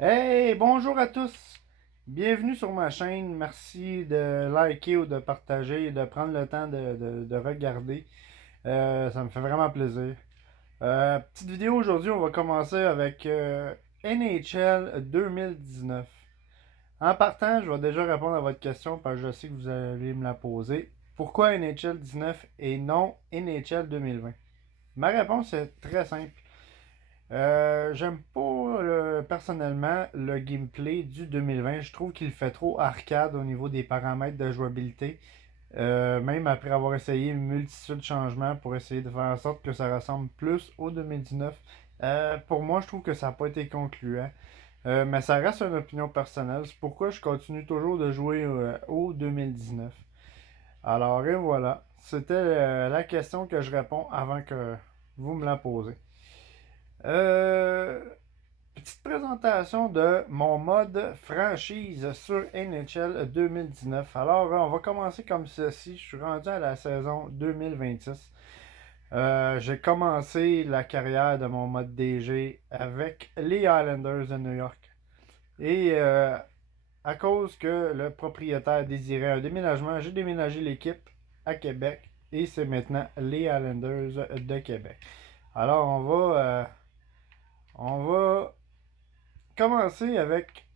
Hey, bonjour à tous. Bienvenue sur ma chaîne. Merci de liker ou de partager et de prendre le temps de regarder. Ça me fait vraiment plaisir. Petite vidéo aujourd'hui, on va commencer avec NHL 2019. En partant, je vais déjà répondre à votre question parce que je sais que vous allez me la poser. Pourquoi NHL 19 et non NHL 2020? Ma réponse est très simple. J'aime pas personnellement le gameplay du 2020. Je trouve qu'il fait trop arcade au niveau des paramètres de jouabilité. Même après avoir essayé une multitude de changements pour essayer de faire en sorte que ça ressemble plus au 2019. Pour moi, je trouve que ça n'a pas été concluant. Mais ça reste une opinion personnelle. C'est pourquoi je continue toujours de jouer au 2019. Alors, et voilà. C'était la question que je réponds avant que vous me la posez. Euh, Petite présentation de mon mode franchise sur NHL 2019. Alors, on va commencer comme ceci. Je suis rendu à la saison 2026. J'ai commencé la carrière de mon mode DG avec les Islanders de New York. Et à cause que le propriétaire désirait un déménagement, j'ai déménagé l'équipe à Québec. Et c'est maintenant les Islanders de Québec. Alors, on va commencer avec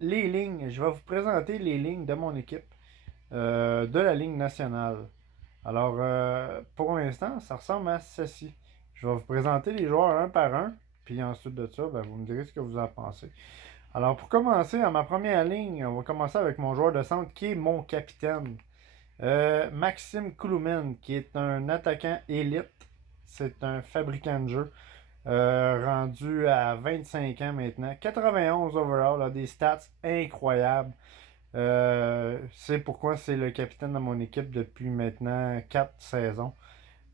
les lignes. Je vais vous présenter les lignes de mon équipe de la Ligue nationale. Alors, pour l'instant, ça ressemble à ceci. Je vais vous présenter les joueurs un par un. Puis ensuite de ça, ben, vous me direz ce que vous en pensez. Alors, pour commencer, à ma première ligne, on va commencer avec mon joueur de centre qui est mon capitaine. Maxime Kouloumen, qui est un attaquant élite. C'est un fabricant de jeu. Rendu à 25 ans maintenant. 91 overall, a des stats incroyables. C'est pourquoi c'est le capitaine de mon équipe depuis maintenant 4 saisons.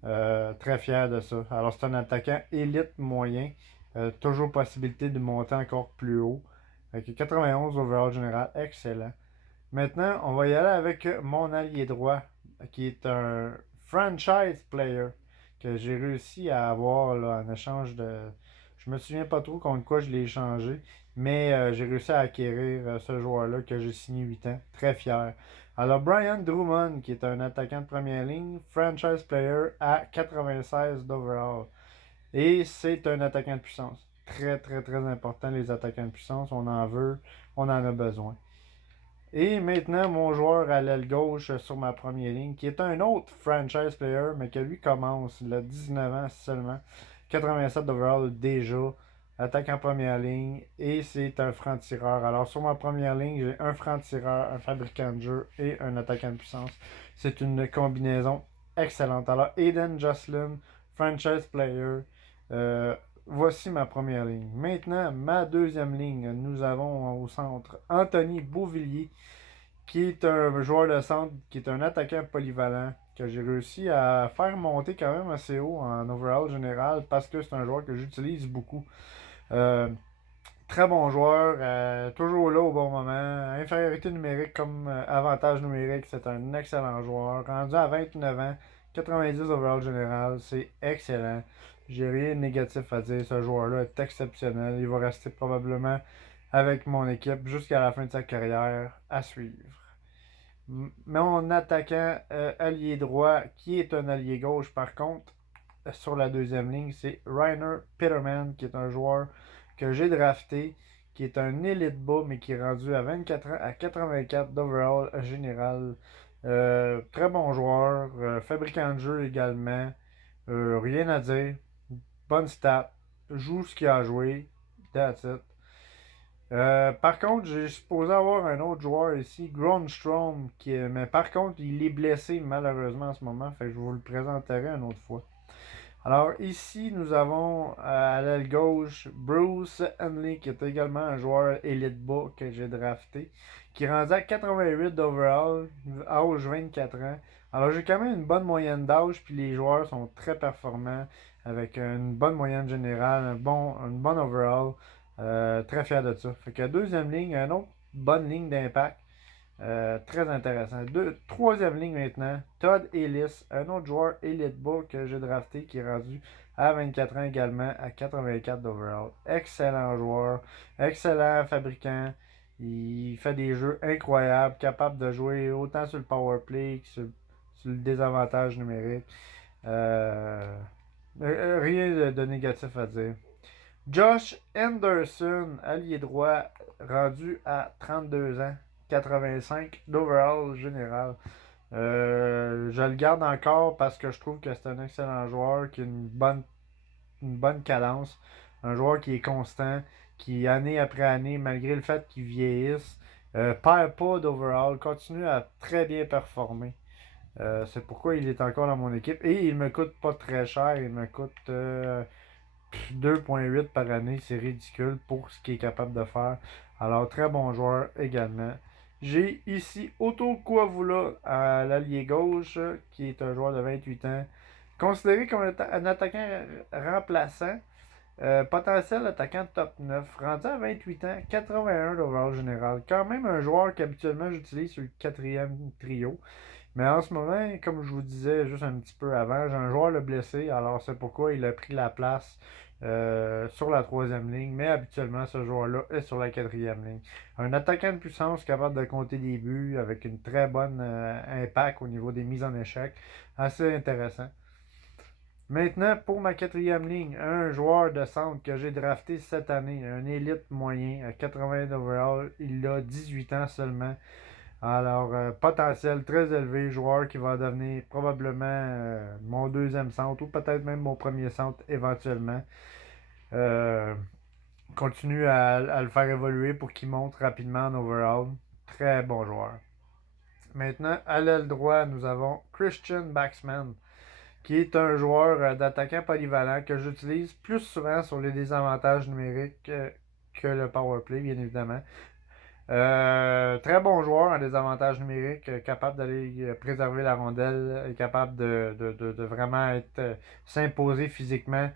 Très fier de ça. Alors c'est un attaquant élite moyen. Toujours possibilité de monter encore plus haut. Avec 91 overall général, excellent. Maintenant, on va y aller avec mon allié droit, qui est un franchise player que j'ai réussi à avoir là, en échange de. Je me souviens pas trop contre quoi je l'ai échangé, mais j'ai réussi à acquérir ce joueur-là que j'ai signé 8 ans. Très fier. Alors, Brian Drummond, qui est un attaquant de première ligne, franchise player à 96 d'overall. Et c'est un attaquant de puissance. Très, très, très important, les attaquants de puissance. On en veut, on en a besoin. Et maintenant, mon joueur à l'aile gauche sur ma première ligne, qui est un autre franchise player, mais que lui commence, il a 19 ans seulement, 87 d'overall déjà, attaque en première ligne, et c'est un franc-tireur. Alors sur ma première ligne, j'ai un franc-tireur, un fabricant de jeu et un attaquant de puissance. C'est une combinaison excellente. Alors Aiden Jocelyn, franchise player, voici ma première ligne. Maintenant, ma deuxième ligne, nous avons au centre Anthony Beauvillier, qui est un joueur de centre, qui est un attaquant polyvalent, que j'ai réussi à faire monter quand même assez haut en overall général parce que c'est un joueur que j'utilise beaucoup. Euh, Très bon joueur, toujours là au bon moment. Infériorité numérique comme avantage numérique, c'est un excellent joueur. Rendu à 29 ans, 90 overall général, c'est excellent. J'ai rien de négatif à dire. Ce joueur-là est exceptionnel. Il va rester probablement avec mon équipe jusqu'à la fin de sa carrière à suivre. Mon attaquant allié droit, qui est un allié gauche par contre, sur la deuxième ligne, c'est Rainer Peterman, qui est un joueur que j'ai drafté, qui est un élite bas, mais qui est rendu à 24 ans, à 84 d'overall général. Très bon joueur, fabricant de jeu également. Rien à dire. Bonne stat. Joue ce qu'il a joué. That's it. Par contre, j'ai supposé avoir un autre joueur ici, Grondstrom, mais par contre, il est blessé malheureusement en ce moment, fait que je vous le présenterai une autre fois. Alors ici, nous avons à l'aile gauche Bruce Henley, qui est également un joueur élite bas que j'ai drafté, qui est rendu à 88 d'overall, âge 24 ans. Alors j'ai quand même une bonne moyenne d'âge, puis les joueurs sont très performants, avec une bonne moyenne générale, une bonne overall. Très fier de ça. Fait que deuxième ligne, une autre bonne ligne d'impact. Très intéressant. Troisième ligne maintenant, Todd Ellis, un autre joueur élite bas que j'ai drafté qui est rendu à 24 ans également, à 84 d'overall. Excellent joueur, excellent fabricant. Il fait des jeux incroyables, capable de jouer autant sur le power play que sur le désavantage numérique. Rien de négatif à dire. Josh Henderson, allié droit, rendu à 32 ans, 85 d'overall général. Je le garde encore parce que je trouve que c'est un excellent joueur qui a une bonne cadence. Un joueur qui est constant, qui année après année, malgré le fait qu'il vieillisse, perd pas d'overall, continue à très bien performer. C'est pourquoi il est encore dans mon équipe. Et il me coûte pas très cher. Il me coûte 2,8 par année. C'est ridicule pour ce qu'il est capable de faire. Alors, très bon joueur également. J'ai ici Otto Koivula à l'allié gauche, qui est un joueur de 28 ans. Considéré comme un attaquant remplaçant. Potentiel attaquant de top 9. Rendu à 28 ans, 81 d'overall général. Quand même un joueur qu'habituellement j'utilise sur le quatrième trio. Mais en ce moment, comme je vous disais juste un petit peu avant, j'ai un joueur le blessé, alors c'est pourquoi il a pris la place sur la troisième ligne. Mais habituellement, ce joueur-là est sur la quatrième ligne. Un attaquant de puissance capable de compter des buts avec une très bonne impact au niveau des mises en échec. Assez intéressant. Maintenant, pour ma quatrième ligne, un joueur de centre que j'ai drafté cette année, un élite moyen à 80 overall. Il a 18 ans seulement. Alors, potentiel très élevé, joueur qui va devenir probablement mon deuxième centre ou peut-être même mon premier centre éventuellement. Euh, Continue à le faire évoluer pour qu'il monte rapidement en overall. Très bon joueur. Maintenant, à l'aile droit, nous avons Christian Baxman, qui est un joueur d'attaquant polyvalent que j'utilise plus souvent sur les désavantages numériques que le power play, bien évidemment. Très bon joueur en désavantage numérique, capable d'aller préserver la rondelle, capable de vraiment être s'imposer physiquement.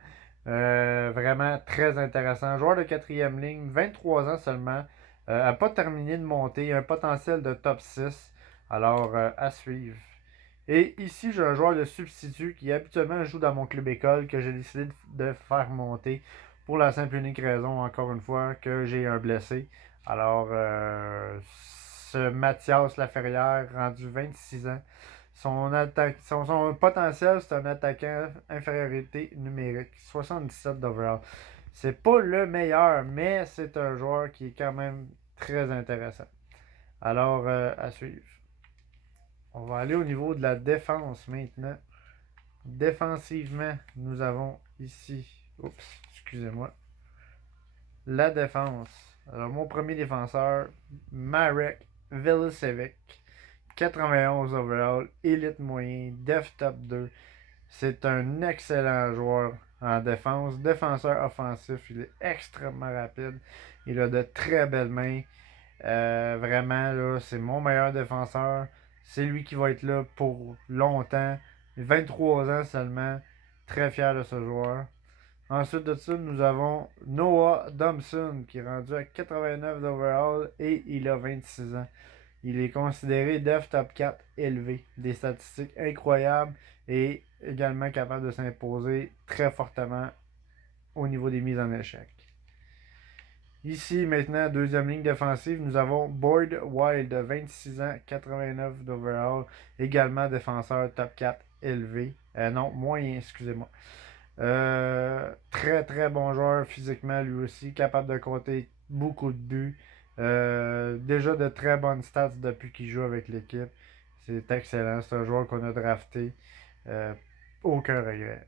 Vraiment très intéressant. Joueur de quatrième ligne, 23 ans seulement. A pas terminé de monter, un potentiel de top 6. Alors, à suivre. Et ici, j'ai un joueur de substitut qui habituellement joue dans mon club école que j'ai décidé de faire monter pour la simple et unique raison, encore une fois, que j'ai un blessé. Alors, ce Mathias Laferrière, rendu 26 ans, son potentiel, c'est un attaquant infériorité numérique, 77 d'overall. C'est pas le meilleur, mais c'est un joueur qui est quand même très intéressant. Alors, à suivre. On va aller au niveau de la défense maintenant. Défensivement, nous avons ici, oups, excusez-moi, la défense. Alors, mon premier défenseur, Marek Vilicevic, 91 overall, élite moyen, def top 2. C'est un excellent joueur en défense, défenseur offensif. Il est extrêmement rapide. Il a de très belles mains. Vraiment, là, c'est mon meilleur défenseur. C'est lui qui va être là pour longtemps. 23 ans seulement. Très fier de ce joueur. Ensuite de ça, nous avons Noah Thompson qui est rendu à 89 d'overall et il a 26 ans. Il est considéré Def Top 4 élevé. Des statistiques incroyables et également capable de s'imposer très fortement au niveau des mises en échec. Ici, maintenant, deuxième ligne défensive, nous avons Boyd Wild, 26 ans, 89 d'overall, également défenseur top 4 élevé. Non, moyen, excusez-moi. Très très bon joueur physiquement lui aussi, capable de compter beaucoup de buts. Déjà de très bonnes stats depuis qu'il joue avec l'équipe. C'est excellent, c'est un joueur qu'on a drafté. Aucun regret.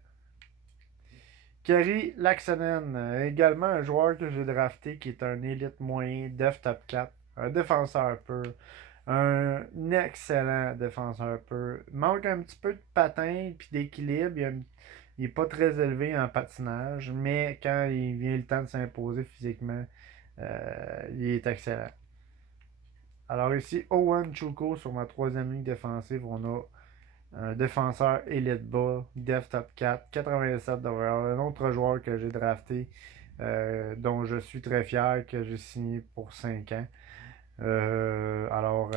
Kari Laxonen, également un joueur que j'ai drafté qui est un élite moyen, def top 4, un défenseur pur, un excellent défenseur pur. Il manque un petit peu de patin et d'équilibre, il n'est pas très élevé en patinage, mais quand il vient le temps de s'imposer physiquement, il est excellent. Alors ici, Owen Chuko sur ma troisième ligne défensive, on a un défenseur élite bas, def top 4, 87 d'overall. Un autre joueur que j'ai drafté, dont je suis très fier, que j'ai signé pour 5 ans. Alors,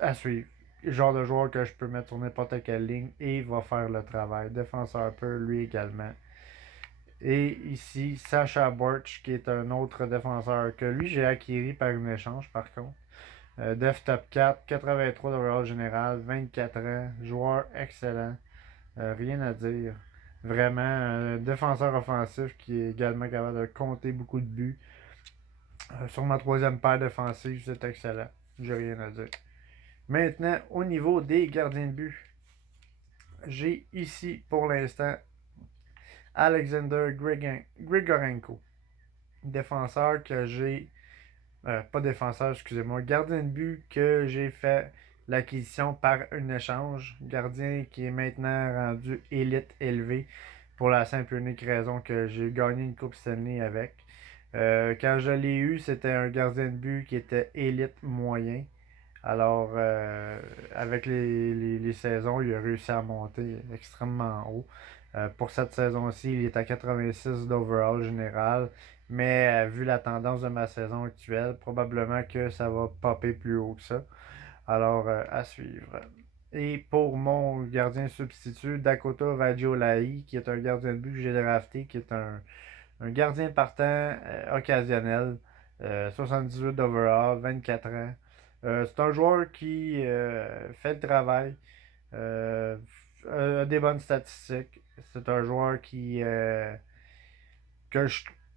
à suivre. genre de joueur que je peux mettre sur n'importe quelle ligne et va faire le travail. Défenseur pur, lui également. Et ici, Sacha Borch, qui est un autre défenseur que lui, j'ai acquis par un échange, par contre. Def Top 4, 83 d'overall général, 24 ans, joueur excellent, rien à dire. Vraiment, un défenseur offensif qui est également capable de compter beaucoup de buts. Sur ma troisième paire défensive, c'est excellent. J'ai rien à dire. Maintenant, au niveau des gardiens de but, j'ai ici pour l'instant Alexander Grigorenko, défenseur que j'ai pas défenseur, excusez-moi, gardien de but que j'ai fait l'acquisition par un échange. Gardien qui est maintenant rendu élite élevé pour la simple et unique raison que j'ai gagné une Coupe Stanley avec. Quand je l'ai eu, c'était un gardien de but qui était élite moyen. Alors, avec les saisons, il a réussi à monter extrêmement haut. Pour cette saison-ci, il est à 86 d'overall général. Mais vu la tendance de ma saison actuelle, probablement que ça va popper plus haut que ça. Alors, à suivre. Et pour mon gardien substitut, Dakota Vagiolai, qui est un gardien de but que j'ai drafté, qui est un gardien partant occasionnel, 78 d'overall, 24 ans. C'est un joueur qui fait le travail, euh, a des bonnes statistiques. C'est un joueur que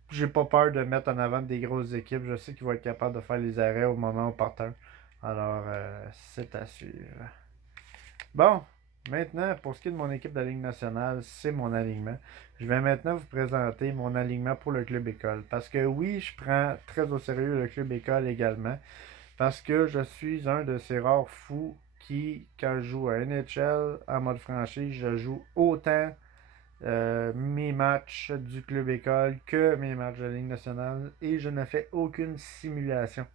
j'ai pas peur de mettre en avant des grosses équipes. Je sais qu'il va être capable de faire les arrêts au moment opportun. Alors, c'est à suivre. Bon, maintenant, pour ce qui est de mon équipe de la Ligue nationale, c'est mon alignement. Je vais maintenant vous présenter mon alignement pour le club école. Parce que oui, je prends très au sérieux le club école également. Parce que je suis un de ces rares fous qui, quand je joue à NHL en mode franchise, je joue autant mes matchs du club école que mes matchs de la Ligue nationale et je ne fais aucune simulation.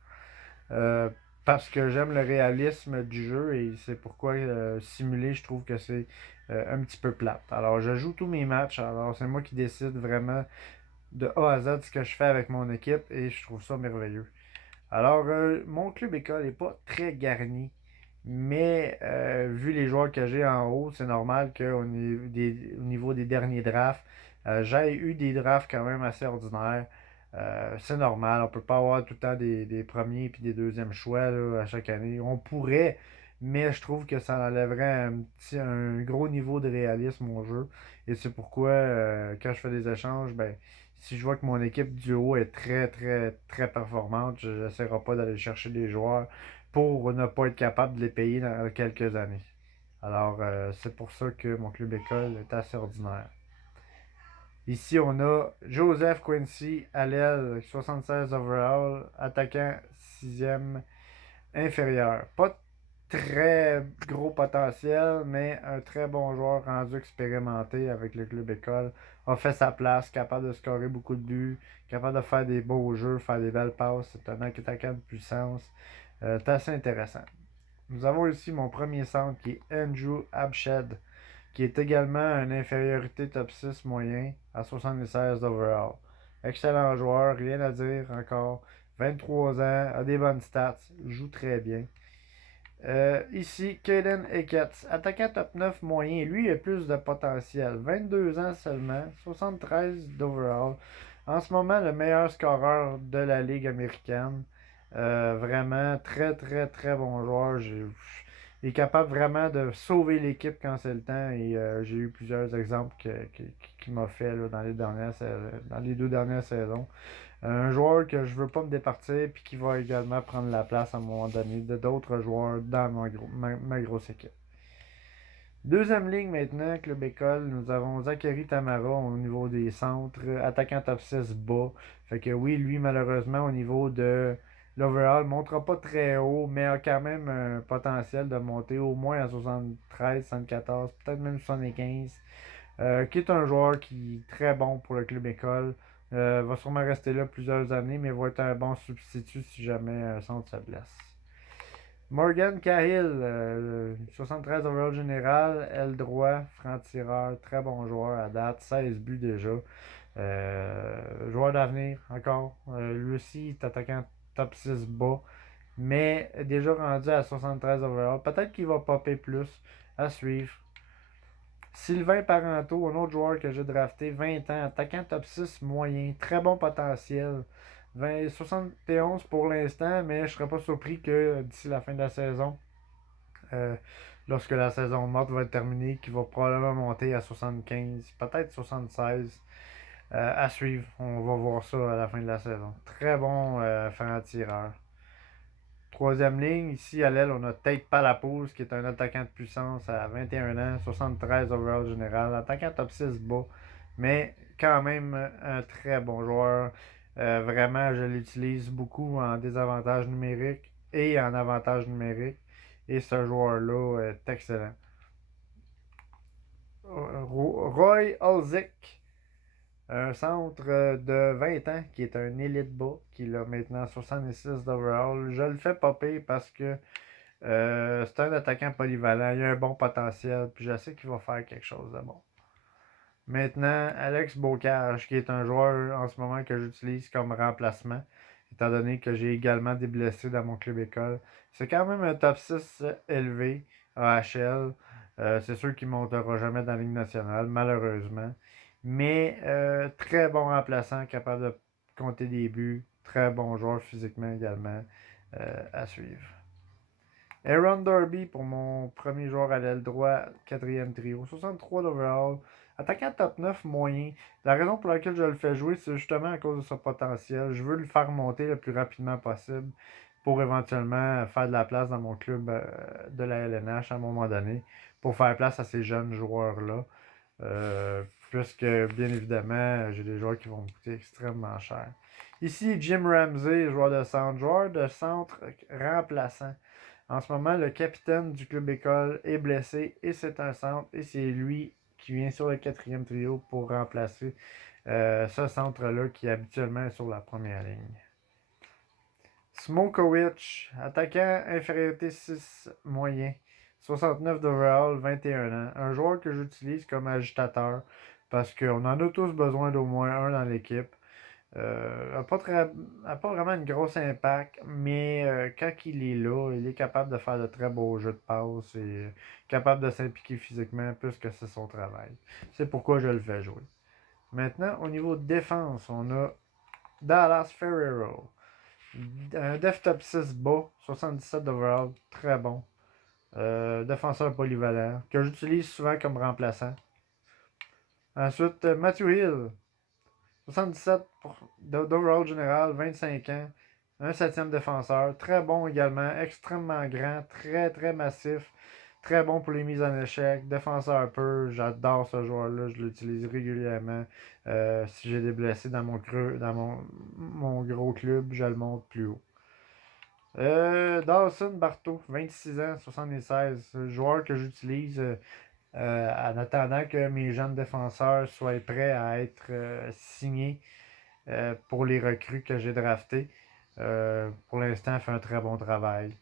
Euh, Parce que j'aime le réalisme du jeu et c'est pourquoi simuler, je trouve que c'est un petit peu plate. Alors, je joue tous mes matchs, alors c'est moi qui décide vraiment de A à Z ce que je fais avec mon équipe et je trouve ça merveilleux. Alors, mon club école n'est pas très garni, mais vu les joueurs que j'ai en haut, c'est normal qu'au niveau des derniers drafts, j'ai eu des drafts quand même assez ordinaires. C'est normal, on peut pas avoir tout le temps des premiers et des deuxièmes choix là, à chaque année. On pourrait, mais je trouve que ça enlèverait un gros niveau de réalisme au jeu. Et c'est pourquoi, quand je fais des échanges, ben, si je vois que mon équipe du haut est très, très, très performante, je n'essaierai pas d'aller chercher des joueurs pour ne pas être capable de les payer dans quelques années. Alors, c'est pour ça que mon club école est assez ordinaire. Ici, on a Joseph Quincy à l'aile, 76 overall, attaquant 6e inférieur. Pas très gros potentiel, mais un très bon joueur rendu expérimenté avec le club école. A fait sa place, capable de scorer beaucoup de buts, capable de faire des beaux jeux, faire des belles passes. C'est un attaquant de puissance. C'est assez intéressant. Nous avons ici mon premier centre qui est Andrew Abshed, qui est également une infériorité top 6 moyen à 76 d'overall. Excellent joueur, rien à dire encore. 23 ans, a des bonnes stats, joue très bien. Ici, Caden Ecketts, attaquant top 9 moyen. Lui, il a plus de potentiel. 22 ans seulement, 73 d'overall. En ce moment, le meilleur scoreur de la Ligue américaine. Vraiment, très, très, très bon joueur. Il est capable vraiment de sauver l'équipe quand c'est le temps. Et j'ai eu plusieurs exemples qu'il m'a fait là, dans les 2 dernières saisons. Un joueur que je veux pas me départir puis qui va également prendre la place à un moment donné de d'autres joueurs dans ma grosse équipe. Deuxième ligne maintenant, Club École, nous avons Zachary Tamara au niveau des centres, attaquant top 6 bas. Fait que oui, lui malheureusement au niveau de l'overall, ne montera pas très haut, mais a quand même un potentiel de monter au moins à 73, 74, peut-être même 75. Qui est un joueur qui est très bon pour le club école. Va sûrement rester là plusieurs années, mais va être un bon substitut si jamais un centre se blesse. Morgan Cahill, 73 overall général, aile droit, franc-tireur, très bon joueur à date, 16 buts déjà. Joueur d'avenir encore. Lui aussi est attaquant top 6 bas. mais déjà rendu à 73 overall. Peut-être qu'il va popper plus à suivre. Sylvain Parenteau, un autre joueur que j'ai drafté, 20 ans, attaquant top 6 moyen, très bon potentiel. 71 pour l'instant, mais je ne serais pas surpris que d'ici la fin de la saison, euh, lorsque la saison morte va être terminée, qu'il va probablement monter à 75, peut-être 76. À suivre, on va voir ça à la fin de la saison. Très bon franc-tireur. Troisième ligne, ici à l'aile, on a Tate Palapouze, qui est un attaquant de puissance à 21 ans, 73 overall général, attaquant top 6 bas, mais quand même un très bon joueur. Vraiment, je l'utilise beaucoup en désavantage numérique et en avantage numérique. Et ce joueur-là est excellent. Roy Olzik, un centre de 20 ans qui est un élite bas, qui a maintenant 66 d'overall. Je le fais popper parce que c'est un attaquant polyvalent, il a un bon potentiel, puis je sais qu'il va faire quelque chose de bon. Maintenant, Alex Bocage, qui est un joueur en ce moment que j'utilise comme remplacement, étant donné que j'ai également des blessés dans mon club école. C'est quand même un top 6 élevé à AHL. C'est sûr qu'il ne montera jamais dans la Ligue nationale, malheureusement. Mais très bon remplaçant, capable de compter des buts. Très bon joueur physiquement également à suivre. Aaron Darby pour mon premier joueur à l'aile droit, quatrième trio. 63 d'overall. Attaquant top 9 moyen. La raison pour laquelle je le fais jouer, c'est justement à cause de son potentiel. Je veux le faire monter le plus rapidement possible pour éventuellement faire de la place dans mon club de la LNH à un moment donné, pour faire place à ces jeunes joueurs-là. Puisque, bien évidemment, j'ai des joueurs qui vont me coûter extrêmement cher. Ici, Jim Ramsey, joueur de centre remplaçant. En ce moment, le capitaine du club école est blessé et c'est un centre. Et c'est lui qui vient sur le quatrième trio pour remplacer ce centre-là qui habituellement est sur la première ligne. Smokowicz, attaquant infériorité 6 moyen. 69 d'overall, 21 ans. Un joueur que j'utilise comme agitateur parce qu'on en a tous besoin d'au moins un dans l'équipe. N'a pas vraiment une grosse impact, mais quand il est là, il est capable de faire de très beaux jeux de passe et capable de s'impliquer physiquement puisque c'est son travail. C'est pourquoi je le fais jouer. Maintenant, au niveau de défense, on a Dallas Ferrero. Un def top 6 bas, 77 d'overall, très bon. Défenseur polyvalent, que j'utilise souvent comme remplaçant. Ensuite, Matthew Hill, 77 d'overall général, 25 ans. Un septième défenseur. Très bon également. Extrêmement grand. Très, très massif. Très bon pour les mises en échec. Défenseur peu. J'adore ce joueur-là. Je l'utilise régulièrement. Si j'ai des blessés dans mon gros club, je le monte plus haut. Dawson Barto, 26 ans, 76. Joueur que j'utilise en attendant que mes jeunes défenseurs soient prêts à être signés pour les recrues que j'ai draftées. Pour l'instant, il fait un très bon travail.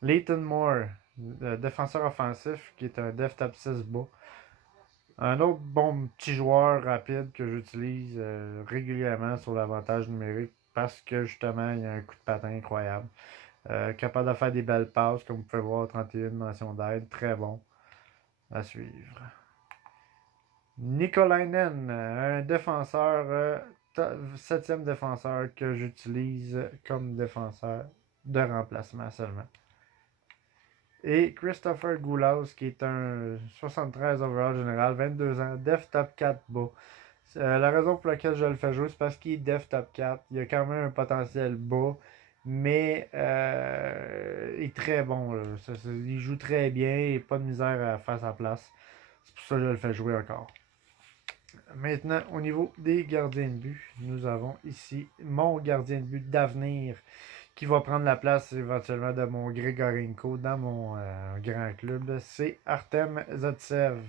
Leighton Moore, défenseur offensif, qui est un def top 6 bas. Un autre bon petit joueur rapide que j'utilise régulièrement sur l'avantage numérique parce que justement, il a un coup de patin incroyable. Capable de faire des belles passes, comme vous pouvez voir, 31 mentions d'aide, très bon à suivre. Nikolainen, un défenseur, septième défenseur que j'utilise comme défenseur de remplacement seulement. Et Christopher Goulas, qui est un 73 overall général, 22 ans, def top 4 bas. La raison pour laquelle je le fais jouer, c'est parce qu'il est def top 4. Il a quand même un potentiel bas, mais il est très bon. Il joue très bien et pas de misère à faire sa place. C'est pour ça que je le fais jouer encore. Maintenant, au niveau des gardiens de but, nous avons ici mon gardien de but d'avenir qui va prendre la place éventuellement de mon Grigorenko dans mon grand club. C'est Artem Zaitsev,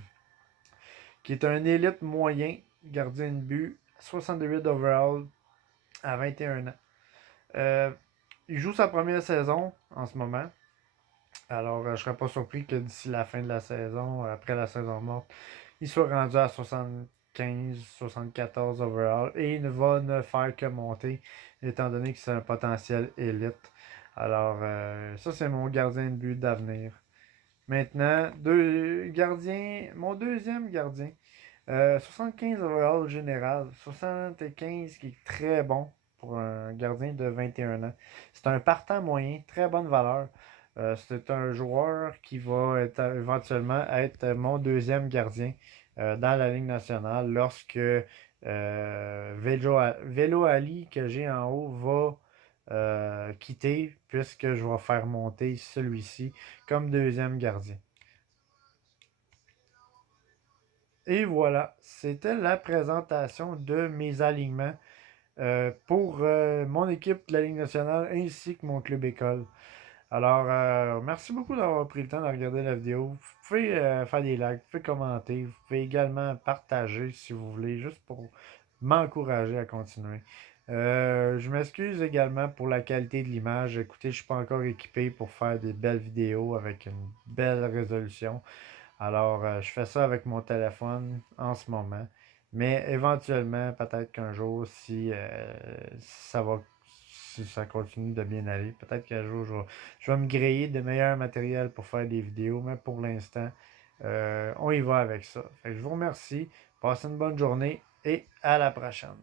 qui est un élite moyen gardien de but, 68 overall à 21 ans. Il joue sa première saison en ce moment. Alors, je ne serais pas surpris que d'ici la fin de la saison, après la saison morte, il soit rendu à 74 overall et il va ne faire que monter étant donné que c'est un potentiel élite. Alors, ça, c'est mon gardien de but d'avenir. Maintenant, mon deuxième gardien. 75 overall général. 75 qui est très bon pour un gardien de 21 ans. C'est un partant moyen, très bonne valeur. C'est un joueur qui va éventuellement être mon deuxième gardien dans la Ligue nationale lorsque Velo Ali que j'ai en haut va quitter puisque je vais faire monter celui-ci comme deuxième gardien. Et voilà, c'était la présentation de mes alignements pour mon équipe de la Ligue nationale ainsi que mon club école. Alors, merci beaucoup d'avoir pris le temps de regarder la vidéo. Vous pouvez faire des likes, vous pouvez commenter, vous pouvez également partager si vous voulez, juste pour m'encourager à continuer. Je m'excuse également pour la qualité de l'image. Écoutez, je suis pas encore équipé pour faire des belles vidéos avec une belle résolution. Alors, je fais ça avec mon téléphone en ce moment. Mais éventuellement, peut-être qu'un jour, si ça continue de bien aller, peut-être qu'un jour, je vais me griller de meilleurs matériels pour faire des vidéos. Mais pour l'instant, on y va avec ça. Fait que je vous remercie. Passez une bonne journée et à la prochaine.